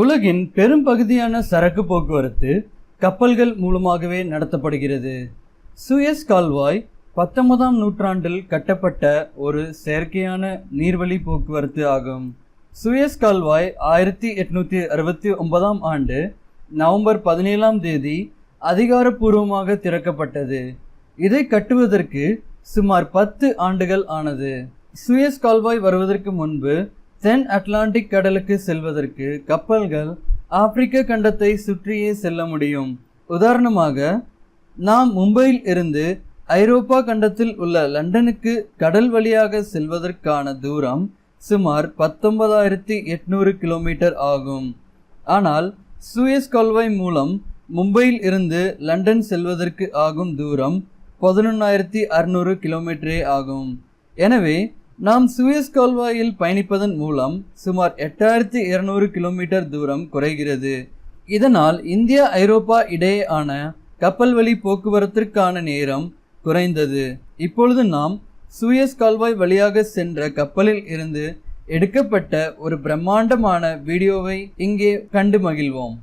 உலகின் பெரும்பகுதியான சரக்கு போக்குவரத்து கப்பல்கள் மூலமாகவே நடத்தப்படுகிறது. சூயஸ் கால்வாய் 19ஆம் நூற்றாண்டில் கட்டப்பட்ட ஒரு செயற்கையான நீர்வழி போக்குவரத்து ஆகும். சூயஸ் கால்வாய் 1869ஆம் ஆண்டு நவம்பர் 17ஆம் தேதி அதிகாரப்பூர்வமாக திறக்கப்பட்டது. இதை கட்டுவதற்கு சுமார் 10 ஆண்டுகள் ஆனது. சூயஸ் கால்வாய் வருவதற்கு முன்பு தென் அட்லாண்டிக் கடலுக்கு செல்வதற்கு கப்பல்கள் ஆப்பிரிக்க கண்டத்தை சுற்றியே செல்ல முடியும். உதாரணமாக, நாம் மும்பையில் இருந்து ஐரோப்பா கண்டத்தில் உள்ள லண்டனுக்கு கடல் வழியாக செல்வதற்கான தூரம் சுமார் 19,800 கிலோமீட்டர் ஆகும். ஆனால் சூயஸ் கால்வாய் மூலம் மும்பையில் இருந்து லண்டன் செல்வதற்கு ஆகும் தூரம் 11,600 கிலோமீட்டரே ஆகும். எனவே நாம் சூயஸ் கால்வாயில் பயணிப்பதன் மூலம் சுமார் 8,200 கிலோமீட்டர் தூரம் குறைகிறது. இதனால் இந்தியா ஐரோப்பா இடையேயான கப்பல் வழி போக்குவரத்திற்கான நேரம் குறைந்தது. இப்பொழுது நாம் சூயஸ் கால்வாய் வழியாக சென்ற கப்பலில் இருந்து எடுக்கப்பட்ட ஒரு பிரம்மாண்டமான வீடியோவை இங்கே கண்டு மகிழ்வோம்.